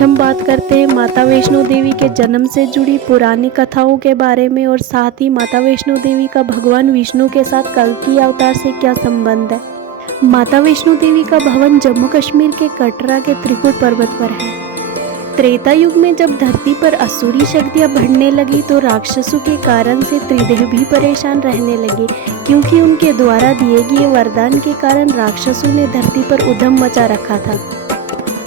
आज हम बात करते हैं माता वैष्णो देवी के जन्म से जुड़ी पुरानी कथाओं के बारे में और साथ ही माता वैष्णो देवी का भगवान विष्णु के साथ कल्कि अवतार से क्या संबंध है। माता वैष्णो देवी का भवन जम्मू कश्मीर के कटरा के त्रिकुट पर्वत पर है। त्रेता युग में जब धरती पर असुरी शक्तियां बढ़ने लगी तो राक्षसों के कारण से त्रिदेव भी परेशान रहने लगे, क्योंकि उनके द्वारा दिए गए वरदान के कारण राक्षसों ने धरती पर उधम मचा रखा था।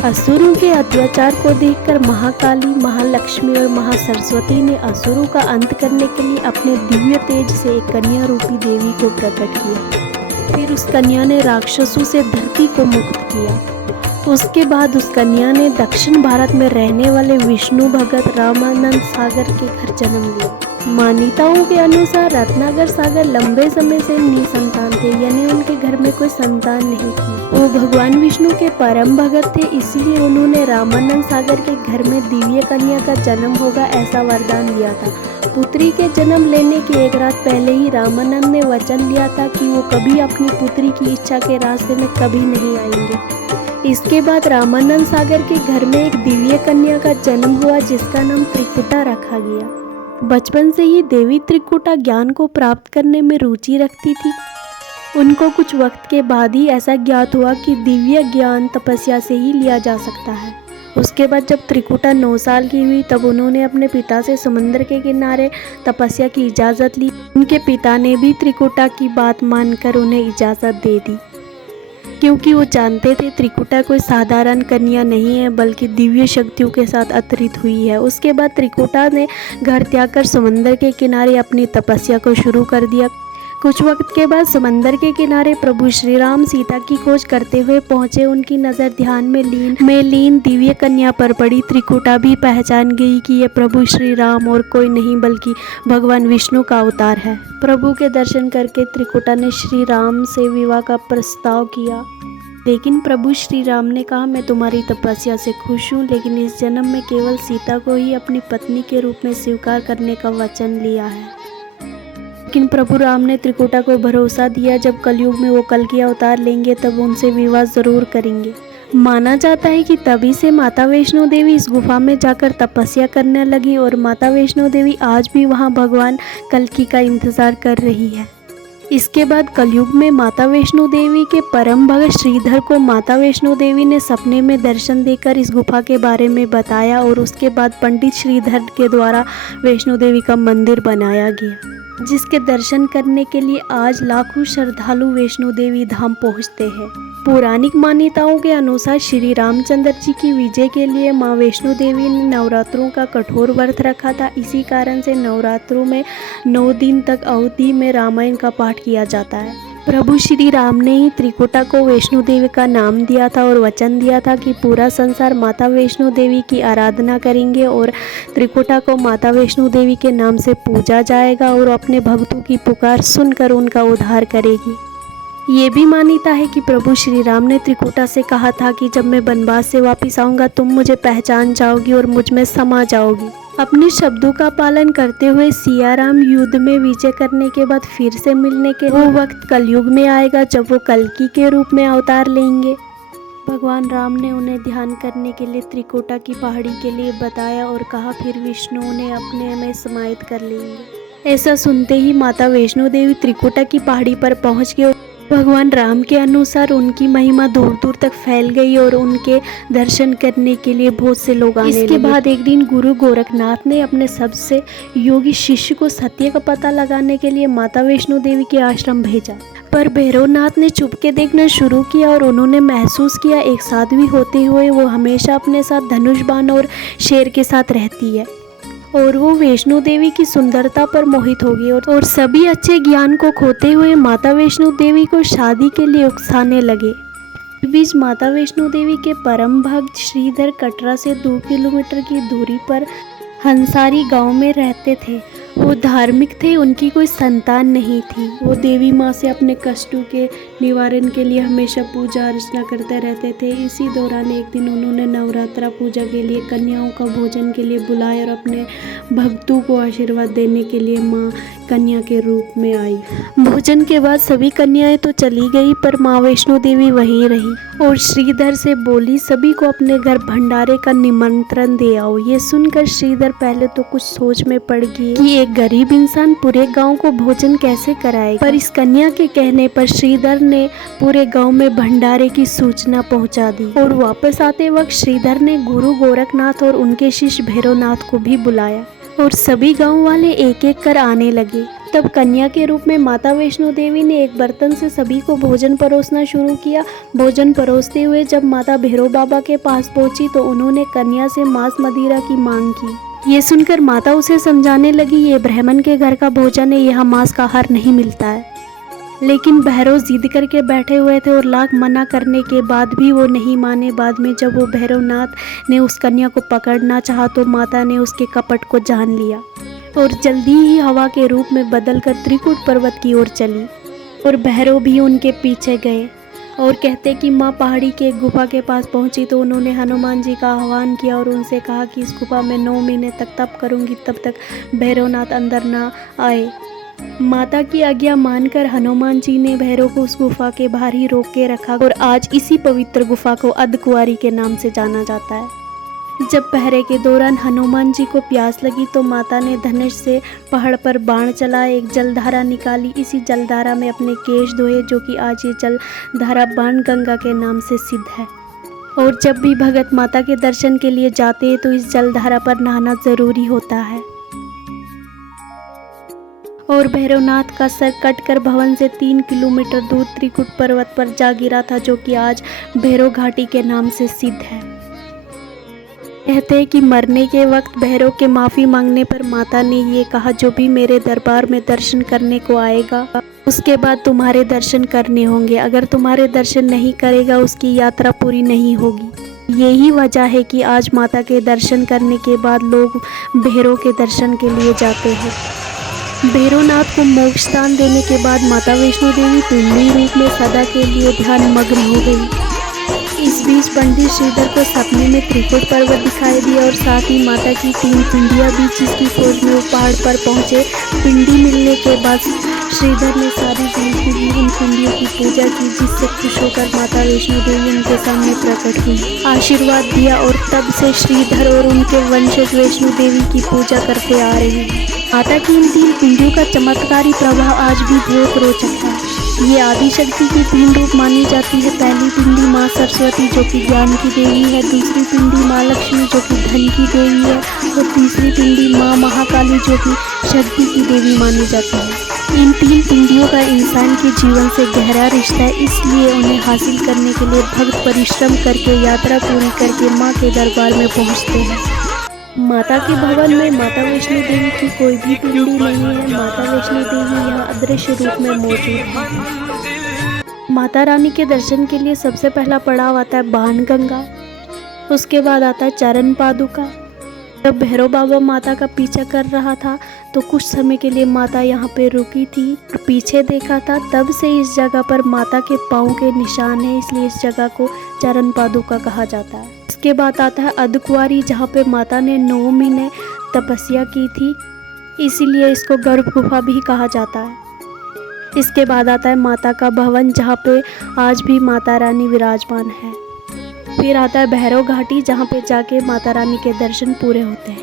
असुरों के अत्याचार को देखकर महाकाली, महालक्ष्मी और महासरस्वती ने असुरों का अंत करने के लिए अपने दिव्य तेज से एक कन्या रूपी देवी को प्रकट किया। फिर उस कन्या ने राक्षसों से धरती को मुक्त किया। उसके बाद उस कन्या ने दक्षिण भारत में रहने वाले विष्णु भगत रामानंद सागर के घर जन्म लिया। मान्यताओं के अनुसार रत्नाकर सागर लंबे समय से निसंतान थे, यानी उनके घर में कोई संतान नहीं थी। वो भगवान विष्णु के परम भगत थे, इसीलिए उन्होंने रामानंद सागर के घर में दिव्य कन्या का जन्म होगा ऐसा वरदान दिया था। पुत्री के जन्म लेने की एक रात पहले ही रामानंद ने वचन लिया था कि वो कभी अपनी पुत्री की इच्छा के रास्ते में कभी नहीं आएंगे। इसके बाद रामानंद सागर के घर में एक दिव्य कन्या का जन्म हुआ जिसका नाम त्रिकुटा रखा गया। बचपन से ही देवी त्रिकुटा ज्ञान को प्राप्त करने में रुचि रखती थी। उनको कुछ वक्त के बाद ही ऐसा ज्ञात हुआ कि दिव्य ज्ञान तपस्या से ही लिया जा सकता है। उसके बाद जब त्रिकुटा 9 साल की हुई तब उन्होंने अपने पिता से समुद्र के किनारे तपस्या की इजाज़त ली। उनके पिता ने भी त्रिकुटा की बात मानकर उन्हें इजाज़त दे दी, क्योंकि वो जानते थे त्रिकुटा कोई साधारण कन्या नहीं है बल्कि दिव्य शक्तियों के साथ अवतरित हुई है। उसके बाद त्रिकुटा ने घर त्याग कर समुद्र के किनारे अपनी तपस्या को शुरू कर दिया। कुछ वक्त के बाद समंदर के किनारे प्रभु श्री राम सीता की खोज करते हुए पहुंचे। उनकी नज़र ध्यान में लीन दिव्य कन्या पर पड़ी। त्रिकुटा भी पहचान गई कि ये प्रभु श्री राम और कोई नहीं बल्कि भगवान विष्णु का अवतार है। प्रभु के दर्शन करके त्रिकुटा ने श्री राम से विवाह का प्रस्ताव किया, लेकिन प्रभु श्री राम ने कहा, मैं तुम्हारी तपस्या से खुश हूँ, लेकिन इस जन्म में केवल सीता को ही अपनी पत्नी के रूप में स्वीकार करने का वचन लिया है। लेकिन प्रभु राम ने त्रिकुटा को भरोसा दिया जब कलयुग में वो कल्कि अवतार लेंगे तब उनसे विवाह जरूर करेंगे। माना जाता है कि तभी से माता वैष्णो देवी इस गुफा में जाकर तपस्या करने लगी और माता वैष्णो देवी आज भी वहाँ भगवान कल्कि का इंतजार कर रही है। इसके बाद कलयुग में माता वैष्णो देवी के परम भगत श्रीधर को माता वैष्णो देवी ने सपने में दर्शन देकर इस गुफा के बारे में बताया और उसके बाद पंडित श्रीधर के द्वारा वैष्णो देवी का मंदिर बनाया गया, जिसके दर्शन करने के लिए आज लाखों श्रद्धालु वैष्णो देवी धाम पहुंचते हैं। पौराणिक मान्यताओं के अनुसार श्री रामचंद्र जी की विजय के लिए मां वैष्णो देवी ने नवरात्रों का कठोर व्रत रखा था। इसी कारण से नवरात्रों में 9 दिन तक अवधि में रामायण का पाठ किया जाता है। प्रभु श्री राम ने ही त्रिकुटा को वैष्णो देवी का नाम दिया था और वचन दिया था कि पूरा संसार माता वैष्णो देवी की आराधना करेंगे और त्रिकुटा को माता वैष्णो देवी के नाम से पूजा जाएगा और अपने भक्तों की पुकार सुनकर उनका उद्धार करेगी। ये भी मान्यता है कि प्रभु श्री राम ने त्रिकुटा से कहा था कि जब मैं वनवास से वापस आऊँगा तुम मुझे पहचान जाओगी और मुझ में समा जाओगी। अपने शब्दों का पालन करते हुए सिया राम युद्ध में विजय करने के बाद फिर से मिलने के वो वक्त कलयुग में आएगा जब वो कल्कि के रूप में अवतार लेंगे। भगवान राम ने उन्हें ध्यान करने के लिए त्रिकुटा की पहाड़ी के लिए बताया और कहा, फिर विष्णु उन्हें अपने में समाहित कर लेंगे। ऐसा सुनते ही माता वैष्णो देवी त्रिकुटा की पहाड़ी पर पहुंच गई। भगवान राम के अनुसार उनकी महिमा दूर दूर तक फैल गई और उनके दर्शन करने के लिए बहुत से लोग आने लगे। इसके बाद एक दिन गुरु गोरखनाथ ने अपने सबसे योगी शिष्य को सत्य का पता लगाने के लिए माता वैष्णो देवी के आश्रम भेजा, पर भैरवनाथ ने चुपके देखना शुरू किया और उन्होंने महसूस किया एक साध्वी होते हुए वो हमेशा अपने साथ धनुष बाण और शेर के साथ रहती है और वो वैष्णो देवी की सुंदरता पर मोहित हो गई और सभी अच्छे ज्ञान को खोते हुए माता वैष्णो देवी को शादी के लिए उकसाने लगे। इस बीच माता वैष्णो देवी के परम भक्त श्रीधर कटरा से 2 किलोमीटर की दूरी पर हंसारी गांव में रहते थे। वो धार्मिक थे, उनकी कोई संतान नहीं थी। वो देवी माँ से अपने कष्टों के निवारण के लिए हमेशा पूजा अर्चना करते रहते थे। इसी दौरान एक दिन उन्होंने नवरात्रा पूजा के लिए कन्याओं का भोजन के लिए बुलाया और अपने भक्तों को आशीर्वाद देने के लिए माँ कन्या के रूप में आई। भोजन के बाद सभी कन्याएं तो चली गई, पर माँ वैष्णो देवी वहीं रही और श्रीधर से बोली, सभी को अपने घर भंडारे का निमंत्रण दे आओ। ये सुनकर श्रीधर पहले तो कुछ सोच में पड़ गए कि एक गरीब इंसान पूरे गांव को भोजन कैसे कराएगा, पर इस कन्या के कहने पर श्रीधर ने पूरे गांव में भंडारे की सूचना पहुंचा दी। और वापस आते वक्त श्रीधर ने गुरु गोरखनाथ और उनके शिष्य भैरवनाथ को भी बुलाया और सभी गांव वाले एक एक कर आने लगे। तब कन्या के रूप में माता वैष्णो देवी ने एक बर्तन से सभी को भोजन परोसना शुरू किया। भोजन परोसते हुए जब माता भैरव बाबा के पास पहुंची तो उन्होंने कन्या से मांस मदिरा की मांग की। ये सुनकर माता उसे समझाने लगी, ये ब्राह्मण के घर का भोजन है, यहाँ मांस का आहार नहीं मिलता है। लेकिन भैरव जिद करके बैठे हुए थे और लाख मना करने के बाद भी वो नहीं माने। बाद में जब वो भैरवनाथ ने उस कन्या को पकड़ना चाहा तो माता ने उसके कपट को जान लिया और जल्दी ही हवा के रूप में बदलकर त्रिकुट पर्वत की ओर चली और भैरव भी उनके पीछे गए। और कहते कि माँ पहाड़ी के एक गुफा के पास पहुंची तो उन्होंने हनुमान जी का आह्वान किया और उनसे कहा कि इस गुफा में 9 महीने तक तप करूंगी, तब तक भैरवनाथ अंदर ना आए। माता की आज्ञा मानकर हनुमान जी ने भैरव को उस गुफा के बाहर ही रोक के रखा और आज इसी पवित्र गुफा को अर्धकुंवारी के नाम से जाना जाता है। जब पहरे के दौरान हनुमान जी को प्यास लगी तो माता ने धनुष से पहाड़ पर बाण चला एक जलधारा निकाली। इसी जलधारा में अपने केश धोए, जो कि आज ये जलधारा बाणगंगा के नाम से सिद्ध है। और जब भी भगत माता के दर्शन के लिए जाते हैं तो इस जलधारा पर नहाना जरूरी होता है। और भैरवनाथ का सर कटकर भवन से 3 किलोमीटर दूर त्रिकुट पर्वत पर जा गिरा था, जो कि आज भैरव घाटी के नाम से सिद्ध है। कहते हैं कि मरने के वक्त भैरव के माफ़ी मांगने पर माता ने ये कहा, जो भी मेरे दरबार में दर्शन करने को आएगा उसके बाद तुम्हारे दर्शन करने होंगे। अगर तुम्हारे दर्शन नहीं करेगा उसकी यात्रा पूरी नहीं होगी। यही वजह है कि आज माता के दर्शन करने के बाद लोग भैरव के दर्शन के लिए जाते हैं। भैरवनाथ को मोक्ष दान देने के बाद माता वैष्णो देवी पिंडी रूप में सदा के लिए ध्यान मग्न हो गई। इस बीच पंडित श्रीधर को सपने में त्रिकुट पर्वत दिखाई दिया और साथ ही माता की 3 पिंडियाँ भी, जिसकी खोज में वो पहाड़ पर पहुँचे। पिंडी मिलने के बाद श्रीधर ने सारी जिंदगी उन पिंडियों की पूजा की, जिससे खुश होकर माता वैष्णो देवी उनके सामने प्रकट हुई, आशीर्वाद दिया और तब से श्रीधर और उनके वंशज वैष्णो देवी की पूजा करते आ रहे हैं। माता की इन 3 पिंडियों का चमत्कारी प्रभाव आज भी बहुत रोचक है। ये आदिशक्ति की 3 रूप मानी जाती है। पहली पिंडी माँ सरस्वती, जो कि ज्ञान की देवी है। दूसरी पिंडी माँ लक्ष्मी, जो कि धन की देवी है। और तीसरी पिंडी माँ महाकाली, जो कि शक्ति की देवी मानी जाती है। इन 3 पिंडियों का इंसान के जीवन से गहरा रिश्ता है, इसलिए उन्हें हासिल करने के लिए भक्त परिश्रम करके यात्रा पूरी करके माँ के दरबार में पहुँचते हैं। माता के भवन में माता वैष्णो देवी की कोई भी पिंडी नहीं है। माता वैष्णो देवी यहाँ अदृश्य रूप में मौजूद है। माता रानी के दर्शन के लिए सबसे पहला पड़ाव आता है बाणगंगा, उसके बाद आता है चरण पादुका। जब भैरव बाबा माता का पीछा कर रहा था तो कुछ समय के लिए माता यहाँ पे रुकी थी और पीछे देखा था। तब से इस जगह पर माता के पाँव के निशान है, इसलिए इस जगह को चरण पादुका कहा जाता है। इसके बाद आता है अर्धकुंवारी, जहाँ पे माता ने 9 महीने तपस्या की थी, इसीलिए इसको गर्भ गुफा भी कहा जाता है। इसके बाद आता है माता का भवन, जहाँ पे आज भी माता रानी विराजमान है। फिर आता है भैरव घाटी, जहाँ पे जाके माता रानी के दर्शन पूरे होते हैं।